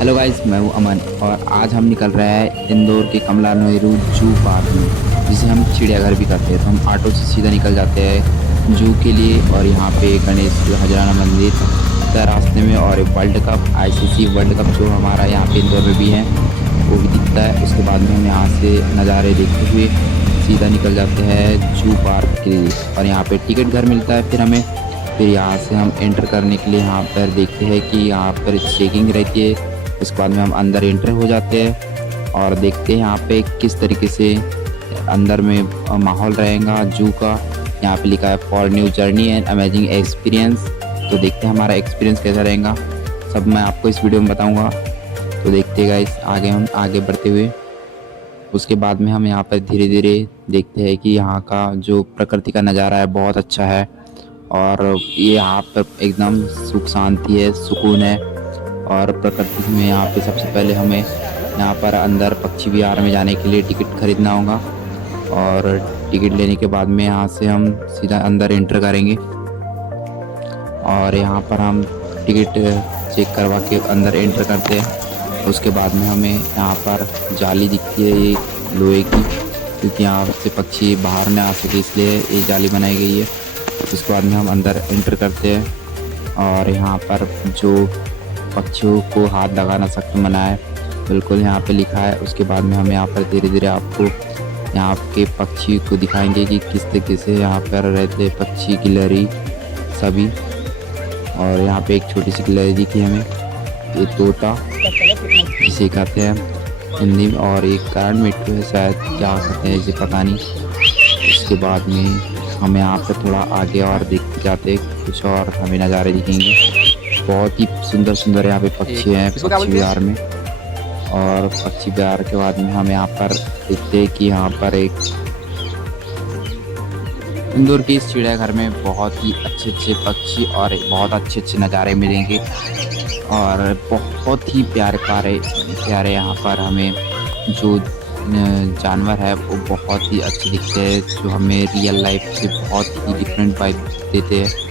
Hello guys, मैं हूं अमन और आज हम निकल रहे हैं इंदौर के कमला नेहरू जू पार्क में, जिसे हम चिड़ियाघर भी कहते हैं। तो हम ऑटो से सीधा निकल जाते हैं जू के लिए। और यहाँ पे गणेश हजराना मंदिर है रास्ते में, और world cup ICC world cup जो हमारा यहाँ पे इंदौर में भी है वो भी दिखता है। उसके बाद में हम यहाँ से नज़ारे देखते हुए सीधा निकल जाते हैं जू पार्क के लिए। और यहाँ पे टिकट घर मिलता है, फिर यहाँ से हम एंटर करने के लिए यहाँ पर देखते हैं कि यहाँ पर चेकिंग रहती है। उसके बाद में हम अंदर एंटर हो जाते हैं और देखते हैं यहाँ पे किस तरीके से अंदर में माहौल रहेगा जू का। यहाँ पे लिखा है for new journey and amazing experience. तो देखते हैं हमारा एक्सपीरियंस कैसा रहेगा, सब मैं आपको इस वीडियो में बताऊंगा। तो देखते गाइस, हम आगे बढ़ते हुए। उसके बाद में हम यहाँ पर धीरे धीरे देखते हैं कि यहाँ का जो प्रकृति का नज़ारा है बहुत अच्छा है। और ये यहाँ पर एकदम सुख शांति है, सुकून है। और प्रकृति में यहाँ पे सबसे पहले हमें यहाँ पर अंदर पक्षी विहार में जाने के लिए टिकट खरीदना होगा। और टिकट लेने के बाद में यहाँ से हम सीधा अंदर एंटर करेंगे। और यहाँ पर हम टिकट चेक करवा के अंदर एंटर करते हैं। उसके बाद में हमें यहाँ पर जाली दिखती है, ये लोहे की, क्योंकि यहाँ से पक्षी बाहर न आ सके इसलिए ये जाली बनाई गई है। उसके बाद में हम अंदर एंटर करते हैं और यहाँ पर जो पक्षियों को हाथ लगाना सख्त मना है, बिल्कुल यहाँ पे लिखा है। उसके बाद में हम यहाँ पर धीरे धीरे आपको यहाँ के पक्षी को दिखाएंगे कि किस तरीके से यहाँ पर रहते पक्षी, गिलहरी सभी। और यहाँ पे एक छोटी सी गिलहरी दिखी हमें, ये तोता जिसे कहते हैं हिंदी में, और एक कारण मिट्टू है शायद, क्या कहते हैं इसे पता नहीं। उसके बाद में हम यहाँ पर थोड़ा आगे और देखते जाते, कुछ और हमें नज़ारे दिखेंगे। बहुत ही सुंदर सुंदर यहाँ पे पक्षी हैं पक्षी विहार में। और पक्षी विहार के बाद में हम यहाँ पर देखते हैं कि यहाँ पर एक इंदौर के इस चिड़ियाघर में बहुत ही अच्छे अच्छे पक्षी और बहुत अच्छे अच्छे नज़ारे मिलेंगे। और बहुत ही प्यारे यहाँ पर हमें जो जानवर है वो बहुत ही अच्छे दिखते हैं, जो हमें रियल लाइफ से बहुत ही डिफरेंट वाइब देते हैं।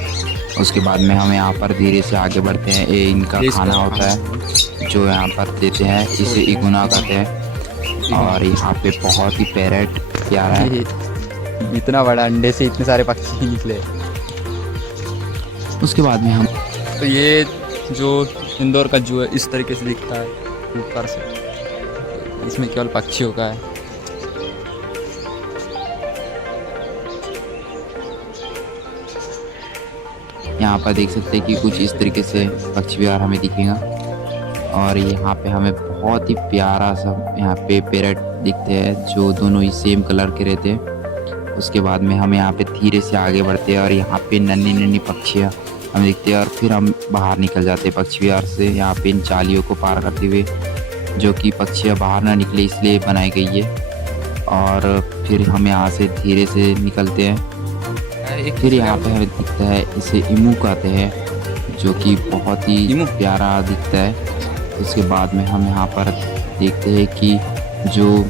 उसके बाद में हम यहाँ पर धीरे से आगे बढ़ते हैं। ये इनका खाना होता है जो यहाँ पर देते हैं, इसे इगुना कहते हैं। और यहाँ पे बहुत ही पैरेट प्यारा है। इतना बड़ा अंडे से इतने सारे पक्षी निकले। उसके बाद में हम तो ये जो इंदौर का जू है इस तरीके से दिखता है ऊपर से, इसमें केवल पक्षियों का है। यहाँ पर देख सकते हैं कि कुछ इस तरीके से पक्षी विहार हमें दिखेगा। और यहाँ पे हमें बहुत ही प्यारा सा यहाँ पे पैरेट दिखते हैं जो दोनों ही सेम कलर के रहते हैं। उसके बाद में हम यहाँ पे धीरे से आगे बढ़ते हैं और यहाँ पे नन्ही नन्ही पक्षियाँ हम देखते हैं। और फिर हम बाहर निकल जाते हैं पक्षी विहार से, यहाँ पे इन जालियों को पार करते हुए, जो कि पक्षियाँ बाहर ना निकले इसलिए बनाई गई है। और फिर हम यहाँ से धीरे से निकलते हैं। फिर यहाँ पे हमें दिखता है, इसे इमू कहते हैं, जो कि बहुत ही प्यारा दिखता है। उसके बाद में हम यहाँ पर देखते हैं कि जो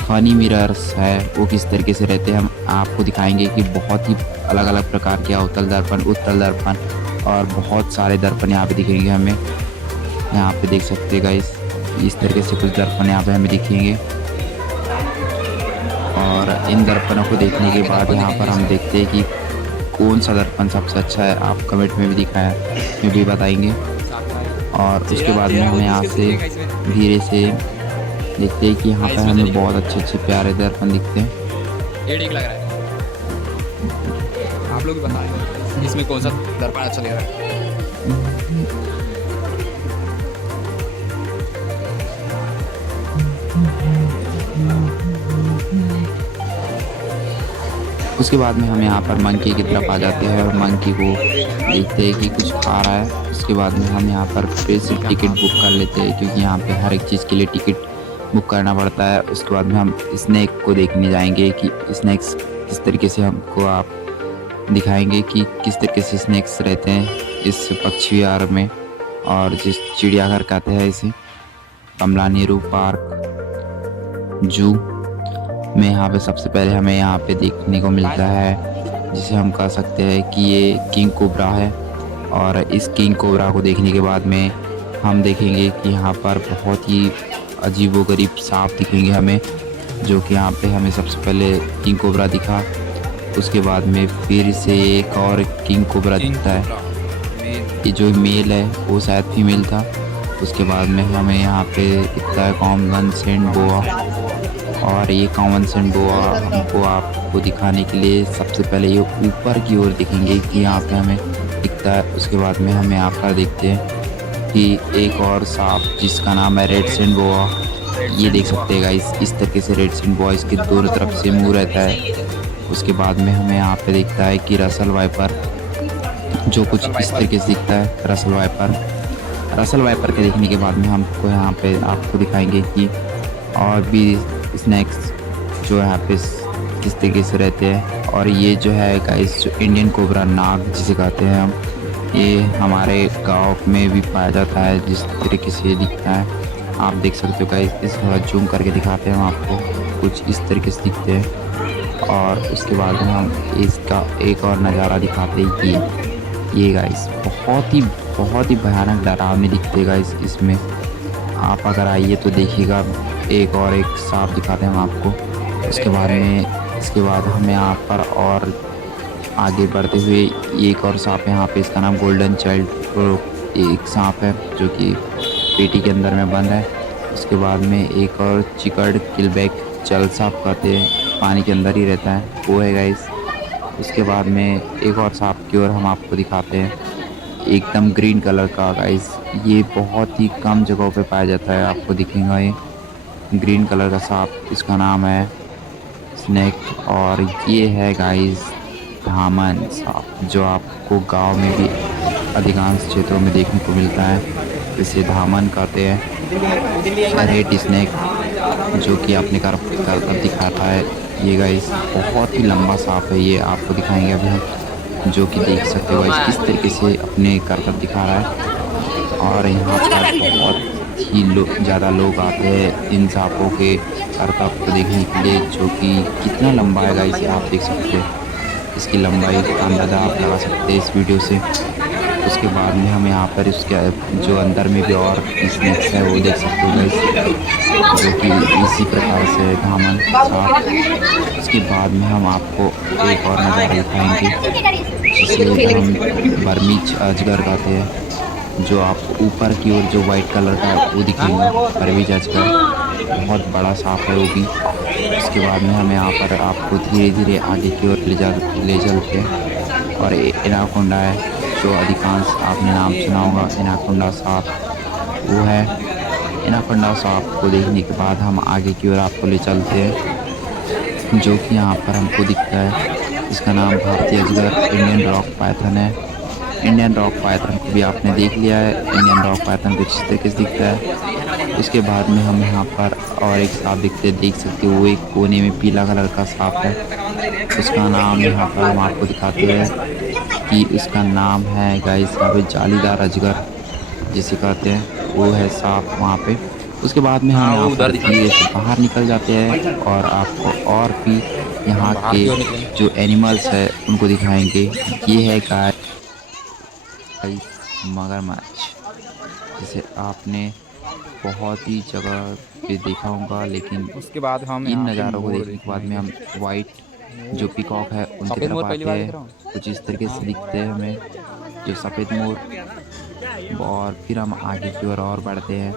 फनी मिरर्स है वो किस तरीके से रहते हैं। हम आपको दिखाएंगे कि बहुत ही अलग अलग प्रकार के अवतल दर्पण, उत्तल दर्पण और बहुत सारे दर्पण यहाँ पे दिखेंगे हमें। यहाँ पे देख सकते हैं गाइस, इस तरीके से कुछ दर्पण यहाँ पे हमें दिखेंगे। और इन दर्पणों को देखने के बाद यहाँ पर हम देखते हैं कि कौन सा दर्पण सबसे अच्छा है। आप कमेंट में भी दिखाया में भी बताएंगे। और उसके बाद में हम यहाँ से धीरे से देखते हैं कि यहाँ पर हमें बहुत अच्छे अच्छे प्यारे दर्पण दिखते हैं। ये ठीक लग रहा है, आप लोग भी बताएं इसमें कौन सा दर्पण अच्छा लग रहा है। उसके बाद में हम यहाँ पर मंकी की तरफ आ जाते हैं और मंकी को देखते हैं कि कुछ खा रहा है। उसके बाद में हम यहाँ पर फिर से टिकट बुक कर लेते हैं, क्योंकि यहाँ पे हर एक चीज़ के लिए टिकट बुक करना पड़ता है। उसके बाद में हम स्नैक को देखने जाएंगे कि स्नैक्स किस तरीके से हमको आप दिखाएंगे कि किस तरीके से स्नैक्स रहते हैं इस पक्षी विहार में। और जिस चिड़ियाघर कहते हैं इसे कमला नेहरू पार्क जू में, यहाँ पे सबसे पहले हमें यहाँ पे देखने को मिलता है जिसे हम कह सकते हैं कि ये किंग कोबरा है। और इस किंग कोबरा को देखने के बाद में हम देखेंगे कि यहाँ पर बहुत ही अजीबोगरीब सांप दिखेंगे हमें, जो कि यहाँ पे हमें सबसे पहले किंग कोबरा दिखा, उसके बाद में फिर से एक और किंग कोबरा दिखता है। ये जो मेल है वो शायद फीमेल था। उसके बाद में हमें यहाँ पे दिखता है कॉमन सेंट बोआ, और ये कॉमन सेंट बोआ हमको आपको दिखाने के लिए सबसे पहले ये ऊपर की ओर दिखेंगे कि यहाँ पे हमें दिखता है। उसके बाद में हमें यहाँ पर देखते हैं कि एक और सांप जिसका नाम है रेड सेंट बोआ। ये देख सकते हैं गाइस, इस तरीके से रेड सेंट बोआ, इसके दोनों तरफ से मुंह रहता है। उसके बाद में हमें यहाँ पे दिखता है कि रसल वाइपर, जो कुछ इस तरीके से दिखता है। रसल वाइपर के देखने के बाद में हमको यहाँ पे आपको दिखाएंगे कि और भी स्नैक्स जो यहाँ पे किस तरीके से रहते हैं। और ये जो है गाइस, जो इंडियन कोबरा नाग जिसे कहते हैं हम, ये हमारे गांव में भी पाया जाता है। जिस तरीके से ये दिखता है आप देख सकते हो गाइस, इस थोड़ा जूम करके दिखाते हैं हम आपको, कुछ इस तरीके से दिखते हैं। और उसके बाद में हम इसका एक और नज़ारा दिखाते हैं कि ये गाइस बहुत ही भयानक डरावने दिखते हैं गाइस। इसमें आप अगर आइए तो देखिएगा, एक सांप दिखाते हैं हम आपको। इसके बाद हम यहाँ पर और आगे बढ़ते हुए एक और सांप है यहाँ पे, इसका नाम गोल्डन चाइल्ड एक सांप है जो कि पेटी के अंदर में बंद है। उसके बाद में एक और चिकर्ड किलबैक चल सांप कहते हैं, पानी के अंदर ही रहता है, वो है गाइस। उसके बाद में एक और सांप की ओर हम आपको दिखाते हैं, एकदम ग्रीन कलर का गाइस। ये बहुत ही कम जगहों पे पाया जाता है, आपको दिखेगा ये ग्रीन कलर का सांप। इसका नाम है स्नेक, और ये है गाइस धामन सांप, जो आपको गांव में भी अधिकांश क्षेत्रों में देखने को मिलता है। इसे धामन कहते हैं। रेड स्नेक जो कि अपने करतब दिखाता है। ये गाइस बहुत ही लंबा सांप है, ये आपको दिखाएंगे अभी हम, जो कि देख सकते हो गाइस किस तरीके से अपने करतब दिखा रहा है। और यहाँ पर बहुत ही ज़्यादा लोग आते हैं इन सांपों के करतब को देखने के लिए, जो कि कितना लंबा है गाइस आप देख सकते हैं। इसकी लंबाई का अंदाज़ा आप लगा सकते हैं इस वीडियो से। उसके बाद में हम यहाँ पर इसके जो अंदर में भी और स्नैक्स है वो देख सकते हो गाइस, जो कि इसी प्रकार से धामन सांप। उसके बाद में हम आपको एक और नज़ारा दिखाएंगे जिसे हम बर्मीज अजगर कहते हैं, जो आपको ऊपर की ओर जो वाइट कलर का वो दिखेगा बर्मीज अजगर, बहुत बड़ा सांप है वो भी। उसके बाद में हमें यहाँ पर आपको धीरे धीरे आगे की ओर ले चलते हैं। और एनाकोंडा है, जो अधिकांश आपने नाम सुना होगा, एनाकोंडा सांप वो है। एनाकोंडा सांप को देखने के बाद हम आगे की ओर आपको ले चलते हैं, जो कि यहाँ पर हमको दिखता है। इसका नाम भारतीय अजगर इंडियन रॉक पाइथन है। इंडियन रॉक पाइथन को भी आपने देख लिया है, इंडियन रॉक पाइथन कुछ इस तरीके से दिखता है। उसके बाद में हम यहाँ पर और एक सांप देख सकते हो, वो एक कोने में पीला कलर का सांप है। उसका नाम यहाँ पर हम आपको दिखाते हैं कि उसका नाम है गाइस यहाँ पे जालीदार अजगर जिसे कहते हैं, वो है सांप वहाँ पे। उसके बाद में हम यहाँ पर धीरे से बाहर निकल जाते हैं और आपको और भी यहाँ के जो एनिमल्स है उनको दिखाएंगे। ये है गाइस मगरमच्छ, जिसे आपने बहुत ही जगह पे देखा होगा, लेकिन उसके बाद हम इन नज़ारों को देखने के बाद में हम वाइट जो पिकॉक है उनकी तरफ आते हैं। कुछ इस तरीके से दिखते हैं हमें जो सफ़ेद मोर। और फिर हम आगे की ओर और बढ़ते हैं।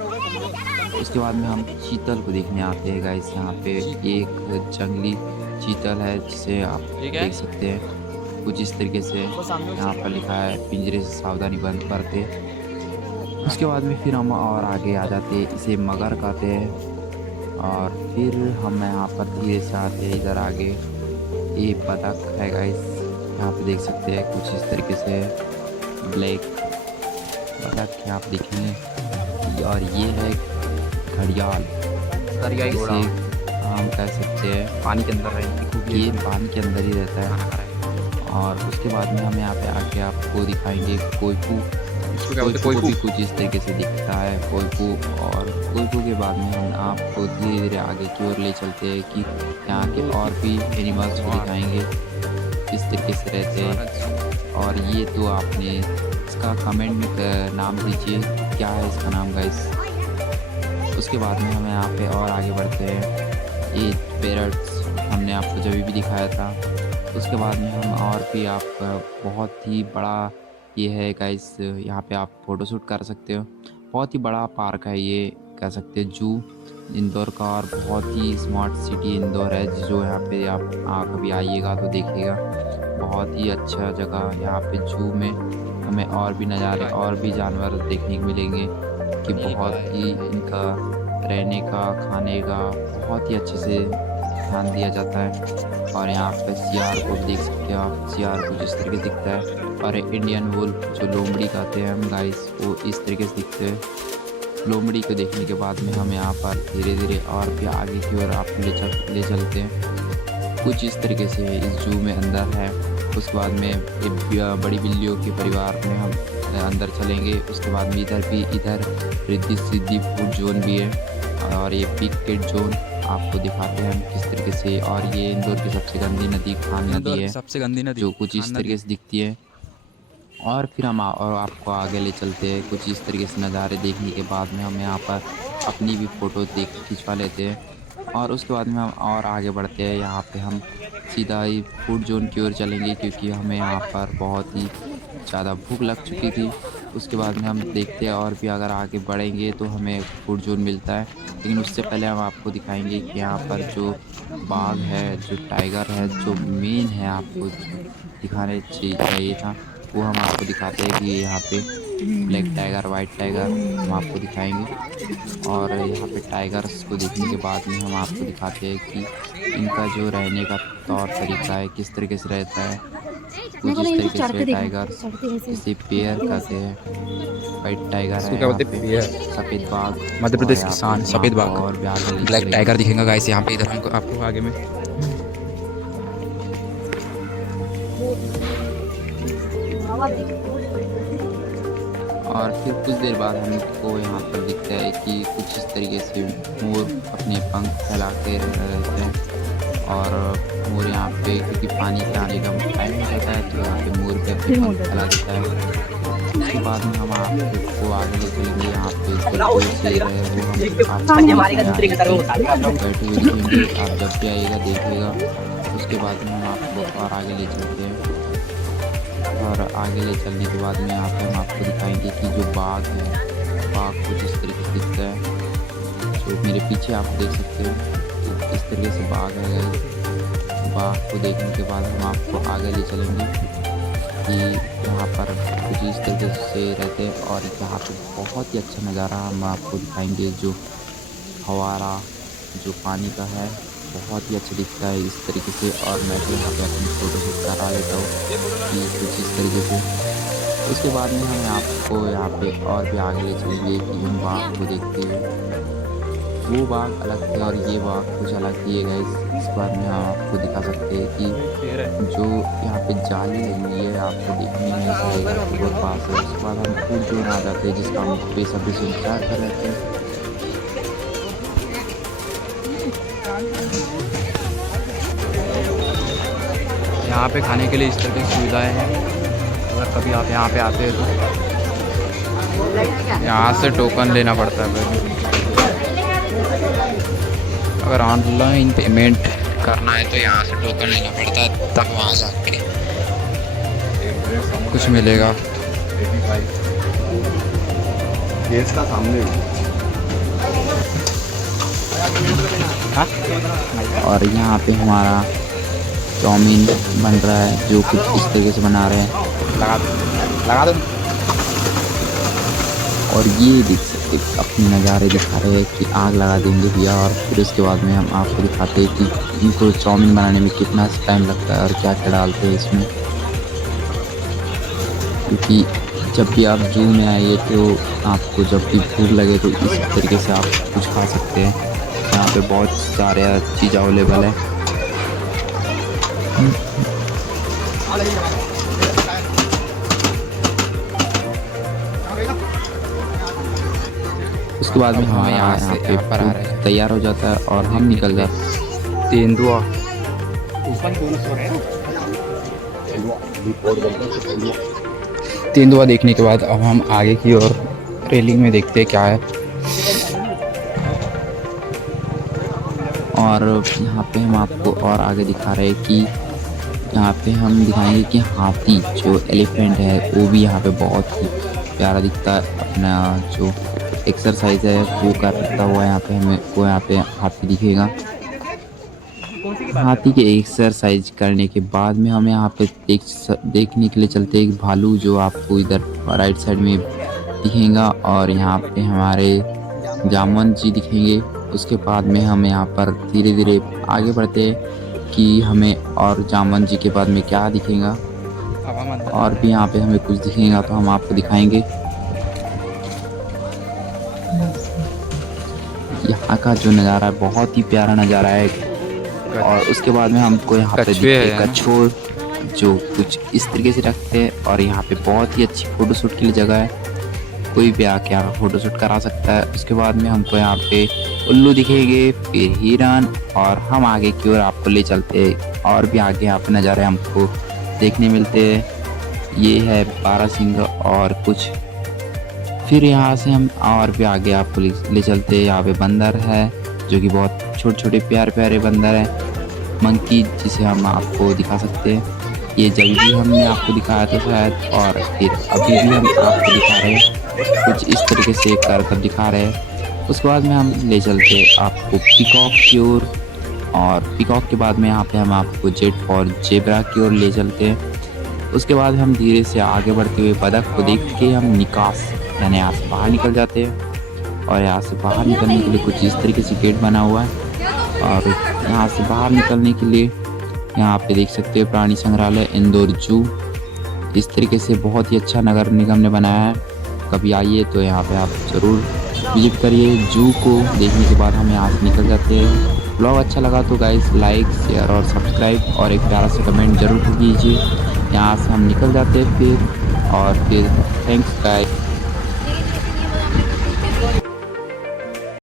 उसके बाद में हम चीतल को देखने आते हैं गाइस। यहाँ पे एक जंगली चीतल है जिसे आप देख सकते हैं, कुछ इस तरीके से यहाँ पर लिखा है पिंजरे से सावधानी बंद करते। उसके बाद में फिर हम और आगे आ जाते हैं, इसे मगर कहते हैं। और फिर हम यहाँ पर धीरे से आते हैं इधर आगे, ये बतख है गाइस, यहाँ पे देख सकते हैं कुछ इस तरीके से ब्लैक बतख आप देखेंगे। और ये है घड़ियाल, इसे हम कह सकते हैं पानी के अंदर रहेगी, ये पानी के अंदर ही रहता है। और उसके बाद में हम यहाँ पे आके आपको दिखाएंगे कोयपू। कोयपू भी कुछ इस तरीके से दिखता है कोयपू। और कोयपू के बाद में हम आपको धीरे धीरे आगे की ओर ले चलते हैं कि यहाँ के और भी एनिमल्स को दिखाएंगे किस तरीके से रहते हैं। और ये तो आपने इसका कमेंट में नाम दीजिए क्या है इसका नाम गाइस। उसके बाद में हम यहाँ पे और आगे बढ़ते हैं। ये पैरट्स हमने आपको जब भी दिखाया था। उसके बाद में हम और भी आपका बहुत ही बड़ा ये है गाइस, यहाँ पे आप फ़ोटोशूट कर सकते हो। बहुत ही बड़ा पार्क है ये, कह सकते हैं जू इंदौर का, और बहुत ही स्मार्ट सिटी इंदौर है, जो यहाँ पे आप कभी आइएगा तो देखिएगा। बहुत ही अच्छा जगह यहाँ पे जू में हमें और भी नज़ारे और भी जानवर देखने को मिलेंगे कि बहुत ही इनका रहने का, खाने का बहुत ही अच्छे से ध्यान दिया जाता है। और यहाँ पे सियार को देख सकते हो आप, सियार को जिस तरीके दिखता है। और इंडियन वुल्फ जो लोमड़ी कहते हैं हम गाइस, वो इस तरीके से दिखते हैं। लोमड़ी को देखने के बाद में हम यहाँ पर धीरे धीरे और भी आगे की ओर आप ले चलते हैं। कुछ इस तरीके से इस जू में अंदर है। उसके बाद में एक बड़ी बिल्लियों के परिवार में हम अंदर चलेंगे। उसके बाद में इधर रिद्धि सिद्धि फूड जोन भी है, और ये पिग किड जोन आपको दिखाते हैं हम किस तरीके से। और ये इंदौर की सबसे गंदी नदी खान नदी है, सबसे गंदी नदी जो कुछ इस तरीके से दिखती है। और फिर हम और आपको आगे ले चलते हैं। कुछ इस तरीके से नज़ारे देखने के बाद में हम यहाँ पर अपनी भी फ़ोटो खिंचवा लेते हैं। और उसके बाद में हम और आगे बढ़ते हैं। यहाँ पे हम सीधा ही फूड जोन की ओर चलेंगे, क्योंकि हमें यहाँ पर बहुत ही ज़्यादा भूख लग चुकी थी। उसके बाद में हम देखते हैं और भी अगर आगे बढ़ेंगे तो हमें फूड जोन मिलता है। लेकिन उससे पहले हम आपको दिखाएंगे कि यहाँ पर जो बाघ है, जो टाइगर है, जो मेन है आपको दिखाने चाहिए था, वो हम आपको दिखाते हैं कि यहाँ पे ब्लैक टाइगर, वाइट टाइगर हम आपको दिखाएंगे। और यहाँ पे टाइगर्स को देखने के बाद में हम आपको दिखाते हैं कि इनका जो रहने का तौर तरीका है, किस तरीके से रहता है। कुछ इस तरीके से टाइगर्स इसे पेयर कहते हैं। वाइट टाइगर है, क्या बोलते हैं, सफ़ेद बाघ, मध्य प्रदेश की शान सफ़ेद बाघ, और ब्लैक टाइगर दिखेगा गाइस यहाँ पे। इधर हमको आपको आगे में और फिर कुछ देर बाद हमको यहाँ पर दिखता है कि कुछ इस तरीके से मोर अपने पंख फैला के रहते हैं। और मोर यहाँ पे क्योंकि पानी के आने का टाइम हो जाता है, तो यहाँ पे मोर भी अपने पंख फैला देता है। उसके बाद में हम आपको आगे ले चलेंगे। यहाँ पे शेर है, वो हम बैठे हुए दिखेंगे। आप जब भी आइएगा देखिएगा। उसके बाद में हम आपको और आगे ले चलते हैं। और आगे ले चलने के बाद में यहाँ पे हम आपको दिखाएंगे कि जो बाघ है, बाघ को जिस तरीके से दिखता है, जो मेरे पीछे आप देख सकते हो, तो इस तरीके से बाघ है। बाघ को देखने के बाद हम आपको आगे ले चलेंगे कि यहाँ पर कुछ इस तरीके से रहते हैं। और यहाँ पे बहुत ही अच्छा नज़ारा हम आपको दिखाएंगे, जो फव्वारा जो पानी का है बहुत ही अच्छा दिखता है इस तरीके से। और मैं भी यहाँ पे अपनी फ़ोटोशूट करा लेता हूँ कि कुछ इस तरीके से। उसके बाद में हम आपको यहाँ पे और भी आगे ले चलेंगे कि हम बाघ को देखते हैं। वो बाघ अलग थे और ये बाघ कुछ अलग किए गए। इस बार में हम आपको दिखा सकते हैं कि जो यहाँ पे जाली लगी है आपको देखने में ऐसा लगेगा कि बहुत पास है। उसके बाद हम फूड जोन आ जाते हैं, जिसका हम बेसब्री से इंतजार कर रहे थे। यहाँ पे खाने के लिए इस तरह की सुविधाएं हैं। अगर कभी आप यहाँ पे आते हैं तो यहाँ से टोकन लेना पड़ता है पहले। अगर ऑनलाइन पेमेंट करना है तो यहाँ से टोकन लेना पड़ता है, तब वहाँ जाके कुछ मिलेगा। गैस का सामने हाँ? और यहाँ पे हमारा चाउमीन बन रहा है, जो कुछ इस तरीके से बना रहे हैं। लगा दो। और ये देख सकते अपने नज़ारे दिखा रहे हैं कि आग लगा देंगे भैया। और फिर उसके बाद में हम आपको दिखाते हैं कि इनको चाउमीन बनाने में कितना टाइम लगता है और क्या क्या डालते हैं इसमें। क्योंकि जब भी आप जू में आइए तो आपको जब भी भूख लगे तो इस तरीके से आप कुछ खा सकते हैं। यहाँ पे बहुत सारे चीज़ अवेलेबल है। उसके बाद में हमें यहाँ पे पर आ रहे हैं। तैयार हो जाता है और हम निकल जाते हैं। तेंदुआ तेंदुआ देखने के बाद अब हम आगे की ओर रेलिंग में देखते हैं क्या है। और यहाँ पे हम आपको और आगे दिखा रहे हैं कि यहाँ पे हम दिखाएंगे कि हाथी जो एलिफेंट है वो भी यहाँ पे बहुत ही प्यारा दिखता है। अपना जो एक्सरसाइज है वो करता हुआ यहाँ पे हमें वो यहाँ पे हाथी दिखेगा। हाथी के एक्सरसाइज करने के बाद में हम यहाँ पे देखने के लिए चलते हैं एक भालू जो आपको इधर राइट साइड में दिखेगा। और यहाँ पे हमारे जामवंत जी दिखेंगे। उसके बाद में हम यहाँ पर धीरे धीरे आगे बढ़ते हैं कि हमें और जामवंत जी के बाद में क्या दिखेगा। और भी यहाँ पे हमें कुछ दिखेगा तो हम आपको दिखाएंगे। यहाँ का जो नज़ारा है बहुत ही प्यारा नज़ारा है। और उसके बाद में हमको यहाँ पे कछुए दिखते हैं। कछुए जो कुछ इस तरीके से रखते हैं। और यहाँ पे बहुत ही अच्छी फ़ोटोशूट के लिए जगह है, कोई भी आके यहाँ फ़ोटोशूट करा सकता है। उसके बाद में हमको यहाँ पे उल्लू दिखेंगे, फिर हिरन, और हम आगे की ओर आपको ले चलते हैं। और भी आगे यहाँ पे नज़ारे हमको देखने मिलते हैं। ये है बारहसिंगा और कुछ। फिर यहाँ से हम और भी आगे आपको ले चलते हैं। यहाँ पे बंदर है जो कि बहुत छोटे छोटे प्यारे प्यारे बंदर हैं। मंकी जिसे हम आपको दिखा सकते हैं, ये जब भी हमने आपको दिखाया था शायद, और फिर अभी भी हम आपको दिखा रहे हैं कुछ इस तरीके से कर दिखा रहे हैं। उसके बाद में हम ले चलते हैं आपको पीकॉक की ओर। और पीकॉक के बाद में यहाँ पे हम आपको जेट और जेब्रा की ओर ले चलते हैं। उसके बाद हम धीरे से आगे बढ़ते हुए बतख को देख के हम निकास यानी यहाँ से बाहर निकल जाते हैं। और यहाँ से बाहर निकलने के लिए कुछ इस तरीके से गेट बना हुआ है। और यहाँ से बाहर निकलने के लिए यहाँ पे देख सकते हो प्राणी संग्रहालय इंदौर जू। इस तरीके से बहुत ही अच्छा नगर निगम ने बनाया है। कभी आइए तो यहाँ पे आप ज़रूर विजिट करिए। जू को देखने के बाद हम यहाँ से निकल जाते हैं। ब्लॉग अच्छा लगा तो गाइस लाइक शेयर और सब्सक्राइब और एक प्यारा सा कमेंट ज़रूर कीजिए। यहाँ से हम निकल जाते हैं फिर। और फिर थैंक्स गाइस।